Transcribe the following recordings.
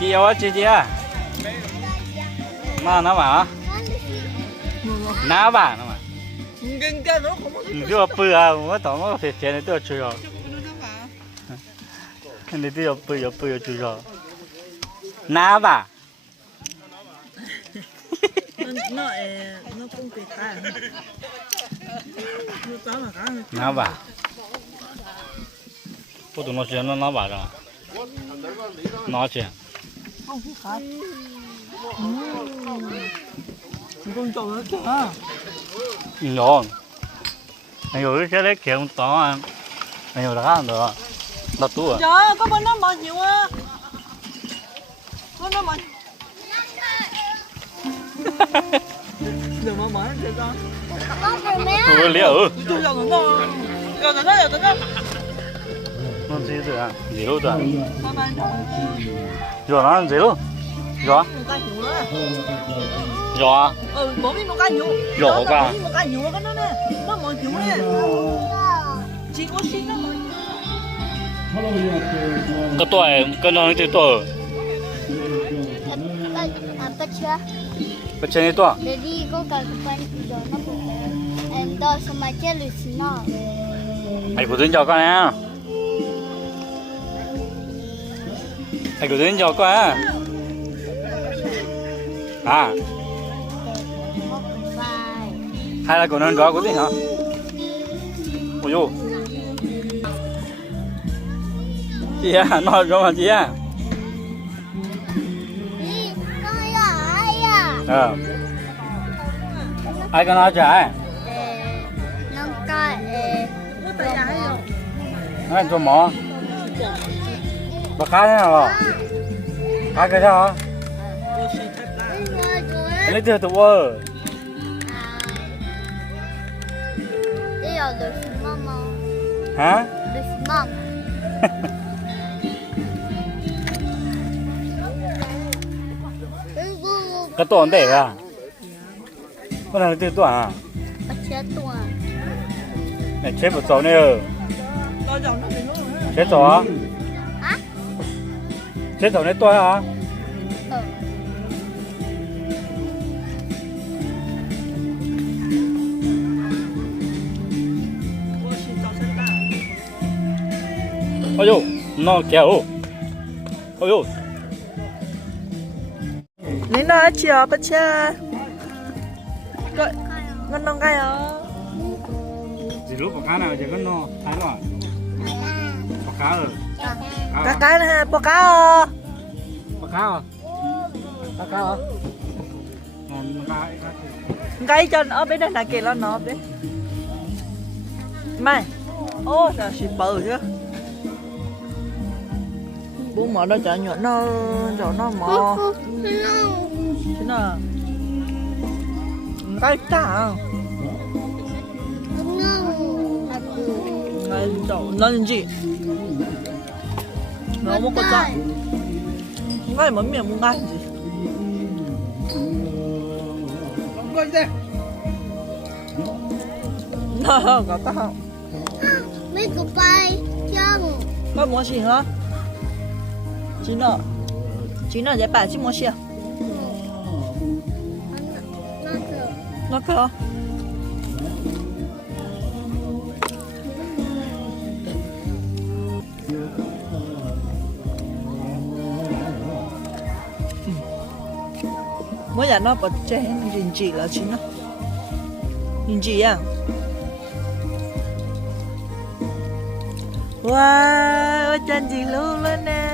chị yêu chị à mà nó bảo ná bà nó mà chưa bự à mà tao nó phải chơi này tôi chơi rồi này tôi bự chơi rồi ná bà nó cũng bị khai ná bà不懂那些那把着拿去 không biết hả con trâu nữa kìa ngon anh rồi cái đấy kiểu to anh rồi đã ăn được đặt tủ à trời ơi có bên đó bao nhiêu á bên đó bao đừng mà mở cho con ủa liệu tôi giờ nó nó gì rồi à gì đâu rồi bye bye rồi nó gì đâu rồi một cái nhiều nữa rồi bố đi một cái nhiều rồi cả một cái nhiều cái đó nè nó mọi kiểu nè chỉ có xin đó cái tuổi cái nó cái tuổi Apa cia? cái này tuổi Jadi kau kalau depan video nak bukan. Endo semacam lusina. anh của tôi cho con nè anh của tôi cho con à hay là của nó đó của tôi hả ôi dồi chị à nó rồi mà chị à ai có nói trái Nông cài. nó ăn cho mỏ bà cá thế nào rồi cá cái sao lấy tiền tụi ơi Đây là lusina mà. hả Lusina. cái tổ để à con này từ tuổi à Apa cia tu? này chết một cháu này ở coi dòng nó bị nó chết cháu á Hả? chết cháu này tôi hả ôi dồi nó kéo ôi dồi Nên nó chưa bắt cha Coi Ngon ngon cái hả chỉ lúc có cá nào chỉ có nó thái rồi có cá rồi cái này bò cá à có cá rồi có cá rồi cái chân ở bên đây là kìa nó đấy mày ô là xịt bự chứ bố mở nó chả nhọn nó cho nó mò thế nào cái chả cái chậu nó làm gì nó một con chậu cái mở miệng một cái gì nó có tao Mấy cục bay chân. có mua gì hả chín nó dễ bài chứ mua gì nó cơ mới giờ nó bật chén nhìn chị là chín nó nhìn chị à wow chân chị luôn lên nè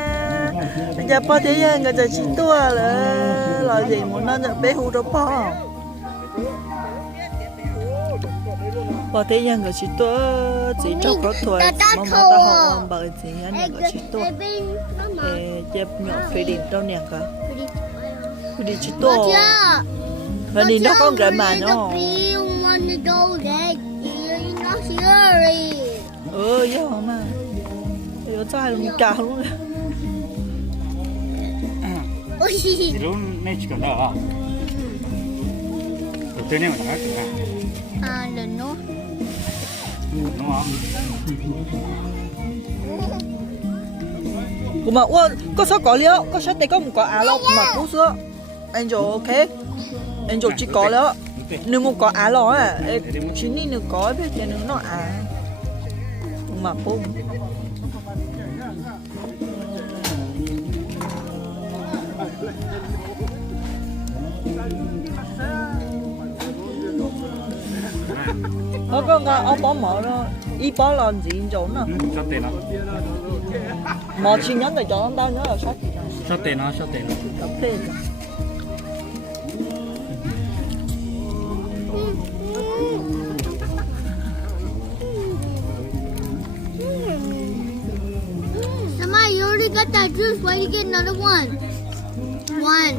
bây giờ bao thế giờ người ta chỉ tua là gì muốn nó là bé hú đó bao thế giờ người chỉ tua chỉ cho có tuổi mà ta học bởi gì anh người chỉ tua chép nhỏ phải đi đâu nè cả đi chỉ tua và đi nó có cái mà nó giờ mà giờ trai luôn cả luôn chỉ lúc này chỉ còn đó à đầu tiên này mà nó cái À, đừng nó. đúng không Cũng mà ua có số có liễu có số đây có một có á lọ mà cú sữa anh chỗ ok anh chỗ chỉ có liễu nếu một có á lọ à chỉ nên nếu có biết thì nó á mà bông con ông bỏ mở rồi y bỏ làm gì chỗ nào Sót tiền nó. mà chi nhánh để cho nó đau nhớ là sót Sót tiền nó. sót tiền Mama, you already got that juice. Why you get another one? One.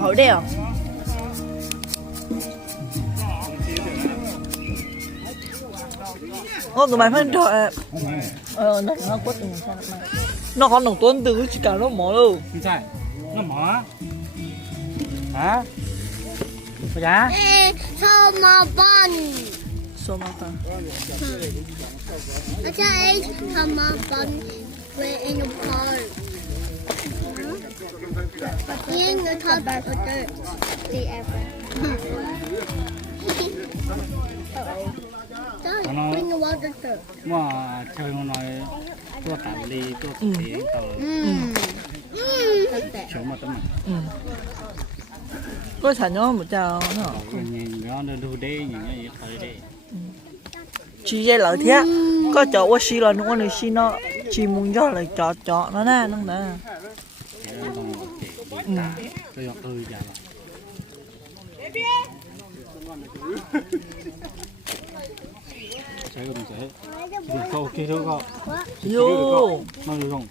hổ đèo ô tụi mày phải trời nó quất nó còn đồng tuấn từ chỉ cả nó mỏ đâu Không sai. Nó mỏ. Hả? Có giá? Hey, so my bun. số mà ta Okay, so my bun. We're in the park. In the top of the dirt. The ever. Bring the water to. Mà chơi mà nói tôi tạm đi tôi tiền tao chỗ mà tao có sản nhau một chào nó nhìn nó đưa đi nhìn nó vậy thôi đi. chỉ dây lợi thế có chỗ quá xí là nó xí nó chỉ muốn cho lại chọ nó nè nó nè Tôi học tôi giờ chơi cũng chơi được câu kia thôi co vô nó được không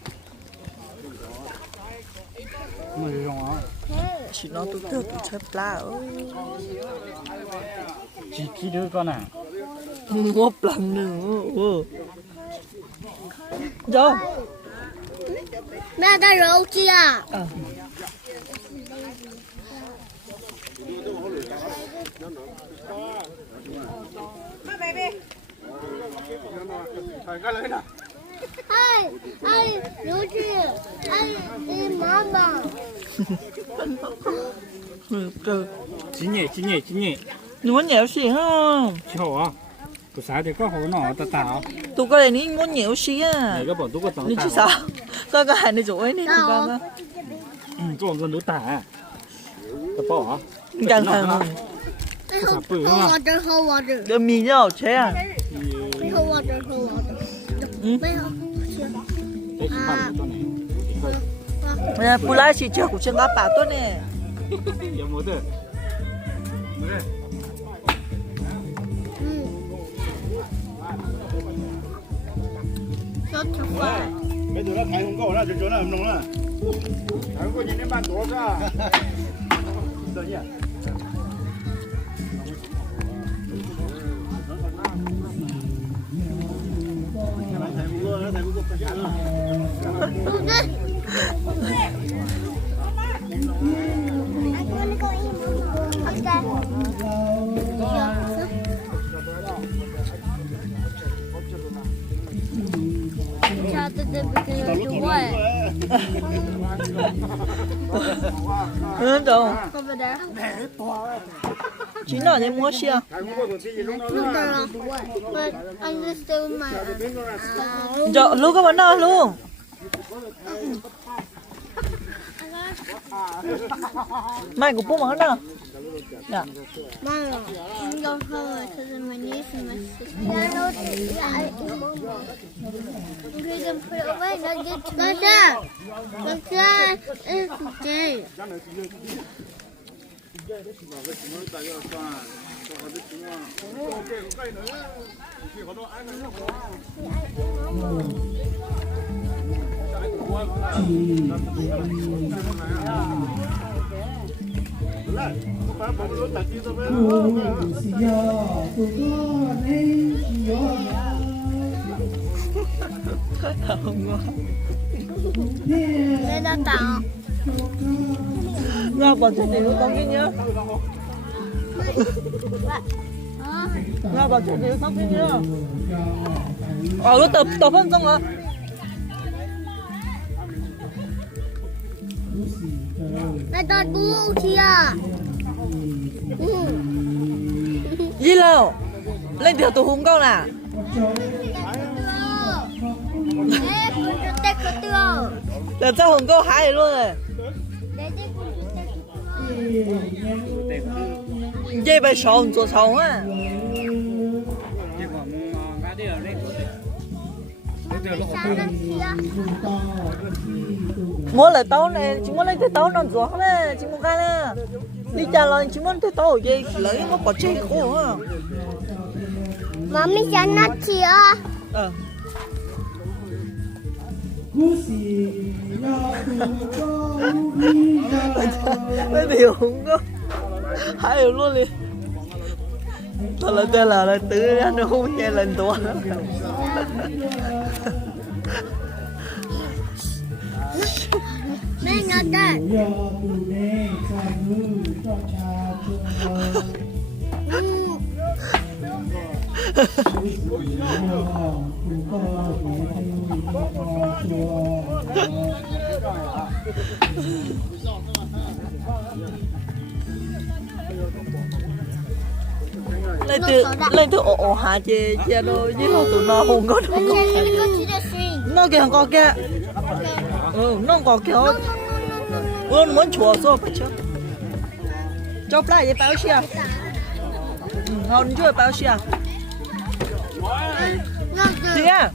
á chỉ nó tôi chơi pla ơi chỉ khi đứa con à ngốp lần nữa vô Mẹ ta rượu chia. Ai, rượu chia. Ai, đi mama. chín nhỉ你muốn nhiều gì không chỗ à tôi sáng thì có hồ nọ tao tạo tôi có này ní muốn nhiều gì à này các bọn tôi có tao你去啥个还你做呢你干嘛做个牛蛋tao bỏ hả 你干啥呢 Hold water. 个米要切啊 Hold water. Mấy không? đấy chỉ bằng cái này nè bù lại chỉ cho của chân ngáp bà tôi nè giờ mua được Rất thật quá. Bây giờ nó thấy không có là chỗ nào không là thấy có nhìn đến bàn tổ ra rồi nhỉ đâu Over there. chính là những mua xe Look around. But I'm just doing my. giờ lúc các bạn nào luôn mai của bố mà nào dạ Mama, I'm going home because my niece and my sister. Yeah, I know. Yeah, I Okay, then put it away. Now get to me. Look at it's okay. Lên đã tạo. ra vào trên này nó có cái nhá Nào bảo chuyện gì không biết nữa. Nó tập phân xong rồi. Này tao bú chia. Gì đâu? Lên tiểu tủ hùng câu nè. Để cho hùng câu hái luôn rồi. Dây bài sống做sống á. Muốn lấy táo này, chỉ muốn lấy cái táo nó gió này, chỉ muốn cái này. Đi chả là chỉ muốn cái táo gì lấy nó bỏ chơi khổ à. Mami sẽ nát chia. Cái điều không có hai luôn đi. Thật là tên là tự ra nó không nghe lần tua. Mẹ ngắt đây. lên từ ổ hạ chè rồi với nó tụi nó không có đâu. Nó kìa có kìa. Nó có kìa. Nó muốn chùa rồi phải chưa? Cho lại để báo xe. Ngon chưa báo xe. Chị à.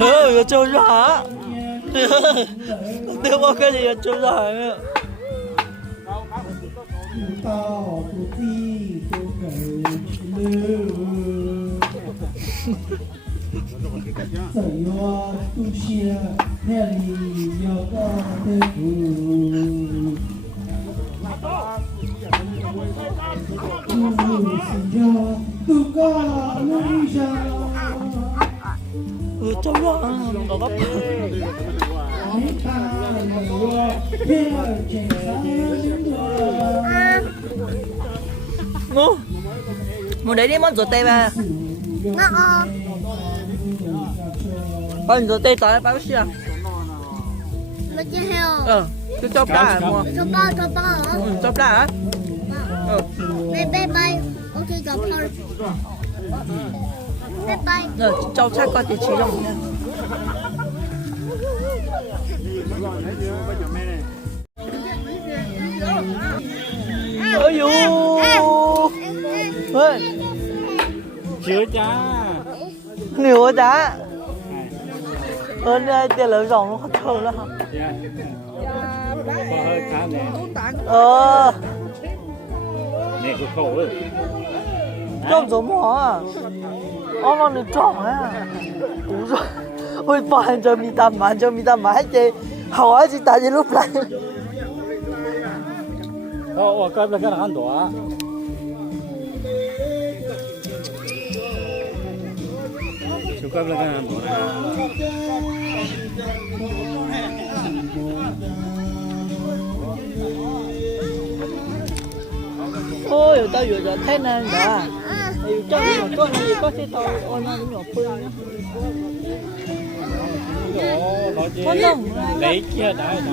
Nó trâu ra hả? Tiêu có cái gì là trâu ra hả? Trâu ra nó gấp. Ngu. Muốn đấy đi món rửa tay mà. Con rửa tay tới báo xưa. Mà chưa heo. Cứ chop ra hả mua? Chop ba hả? Chop ra hả? Bye. Ok, chop thôi. Bye. Rồi, chop chắc có thể chỉ dùng nha. Ôi dồi. Chưa cha. Nhiều giá. Ơn đây tiền lớn dòng nó không thơm lắm. Có hơi khá nè. Nè của khổ ơi. Trộm giống hả à? Nó được trộm á. Đúng rồi. Ôi bạn cho mi tầm mà hết chị. Hỏi chị tại vì lúc này.我该不了，给他很多。就该不了，给他很多呢。Ôi, tao vừa rồi thấy nên đã. Yêu cho nó có gì có thể tao ôn nó nhỏ phơi nhá. Con đồng lấy kia đấy đó.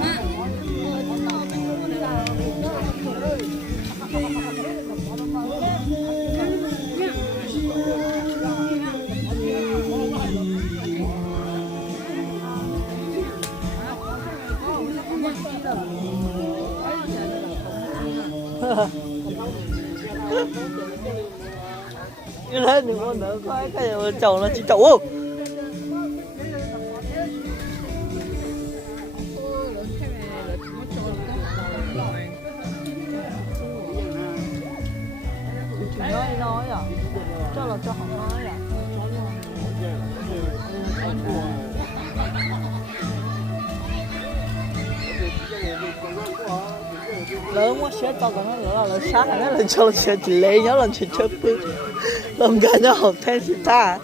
Như thế đừng có nữa có cái chồng nó chỉ chậu không? Nói à? Cho là cho họ nói à? Lớn quá xếp tao còn nó là sáng này nó là cho chuyện chỉ lấy nhớ là chuyện chơi cứ làm cái nó học thêm gì ta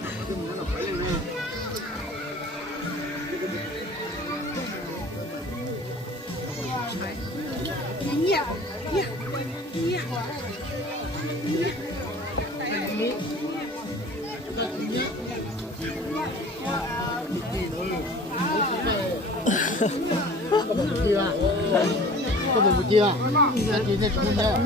có một chia chị sẽ chụp nha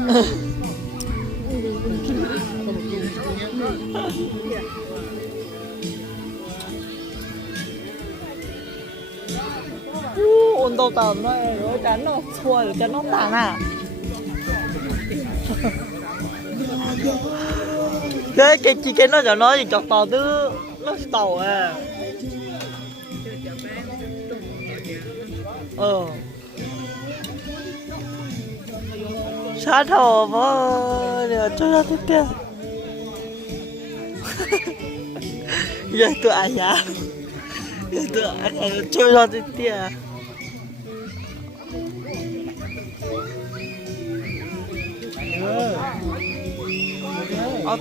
ôn đầu tàu nó rồi chắn nó xuôi chắn nó tàn à cái chị cái nó cho nó thì chọc tàu tư nó tàu à sát hồ mà để cho ra tiếp theo giờ tụi anh à giờ tụi anh chơi ra tiếp theo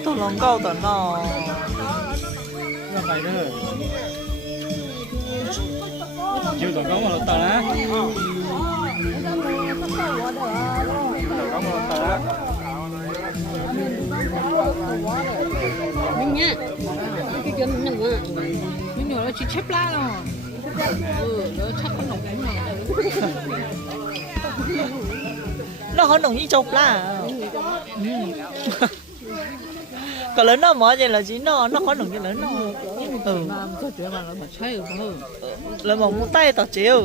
tụi nó câu tụi nó phải đó chưa tụi có một tờ á mình nhá cái chân mình nè nhưng mà nó chỉ chép lá rồi nó chắc không nồng nó có nồng như chọc lá còn lớn nó mở vậy là chỉ nó có nồng như lớn nó làm có chuyện mà nó mà chơi được không là một ngón tay tao chịu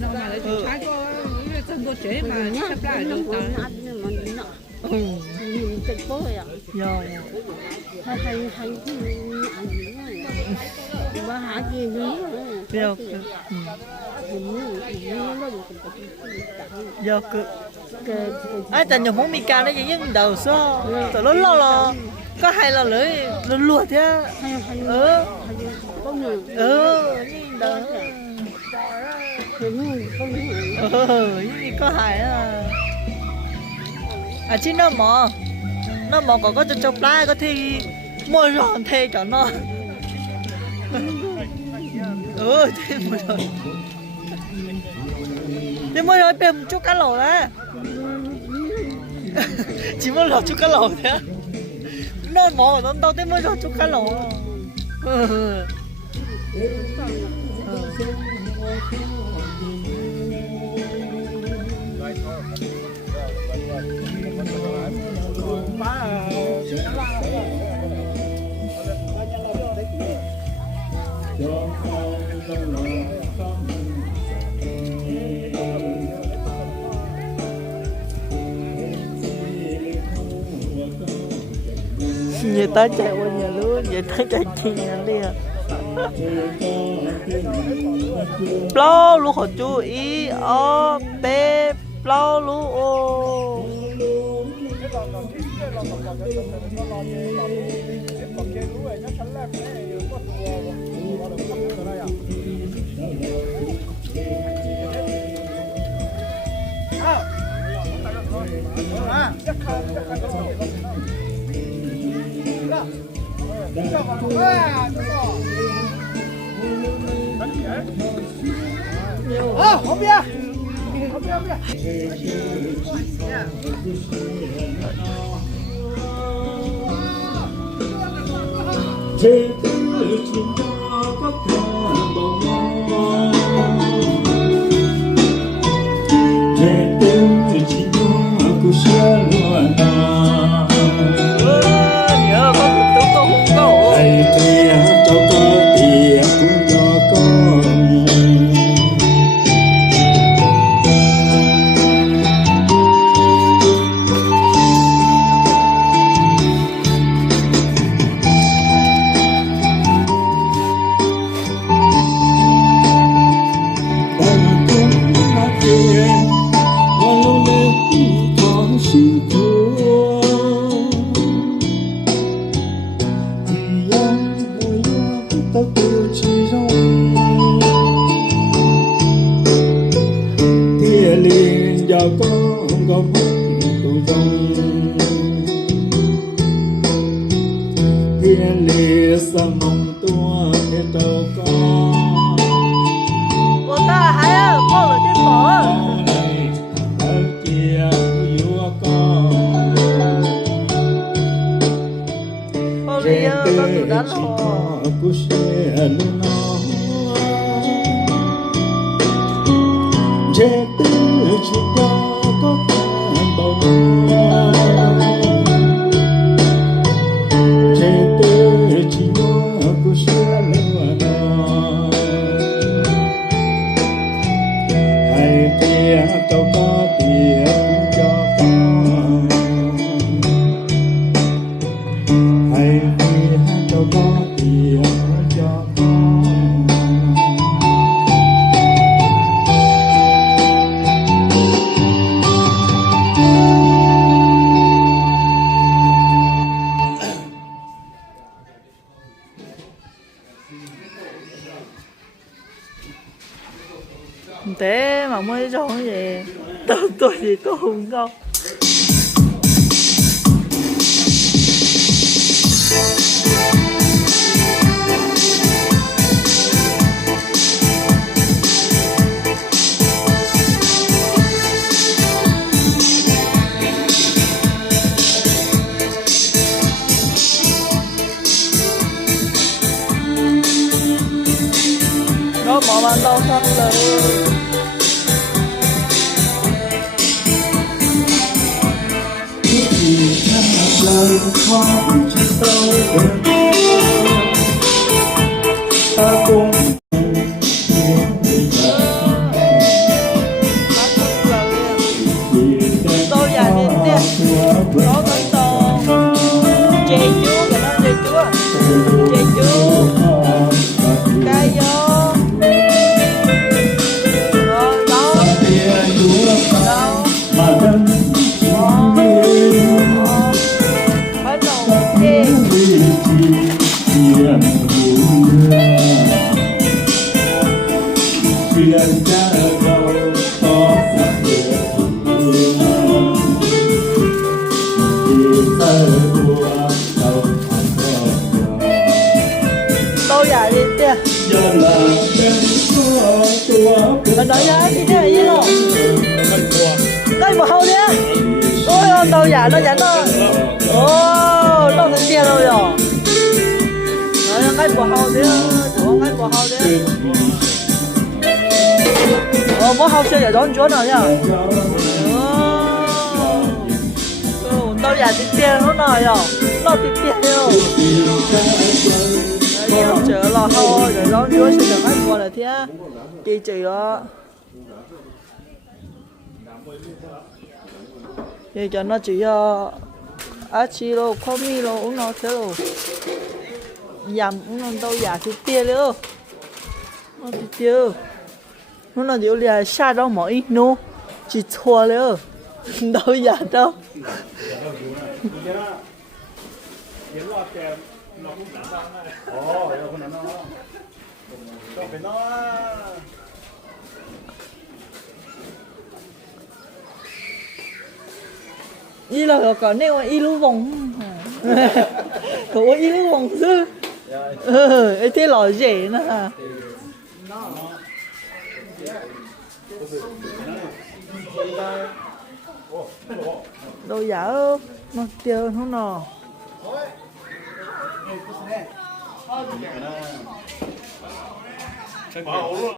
nó mà lấy trái có chân có chế mà chép lá được mình tự cố rồi ạ hay ba hả gì nữa giờ ai ta nhầm món mì ca nó giống như đầu sao tao lớn lo là có hay là lưỡi lùa thế như đầu như có hay à chứ nó mò còn có cho plá có thi mua ròn thê cho nó thế mua ròn thế mua ròn bèm chút cá lẩu đó chỉ mua lẩu chút cá lẩu thế nó mò nó đâu thế mua ròn chút cá lẩu Người ta chạy qua nhà luôn, người ta chạy chi nhà liền. Plau lu họ chú ý ở bê plau lu ô. Không biết. Trên chim đó có cả bông hoa. Trên chim đó có xa loa ta. Nhớ có một tướng có hung cầu. Thầy trẻ cho có tiền cũng cho con. trên đó có tàn bao mưa trên tê chỉ nhớ của xưa lúa non hay tia tàu có tia cũng cho con hay tia tàu có tia cho con thế mà mới cho cái gì tôi thì tôi không có nó bỏ bàn đâu xong rồi lời khó chỉ tao ta cùng tôi già đi đi có tới to chè chúa cái đó chè chúa cây vô rồi đâu mà dân phải đầu chè Hãy tôi già đi đi mình nói ra đi thế gì đâu đây mà hâu thế ôi tôi già nó dẫn nó ô nó thành tiền rồi rồi ngay của hậu thế ngay của hậu thế bố hậu xe để đón chúa nào nhá tôi già đi tiền nó nói rồi nó đi tiền rồi chờ là thôi để đón chúa sẽ được hết qua là thế chị chị đó vậy cho nó chỉ chi lô khoai mì lô uống nó thế rồi yam uống nó đâu giả thì tiền nữa nó thì tiêu nó là điều là xa đâu mà ít nô chỉ thua nữa đâu giả đâu đi là có nêu y lú vòng có y lú vòng chứ ấy thế là dễ nè đâu giả nó tiêu nó nọ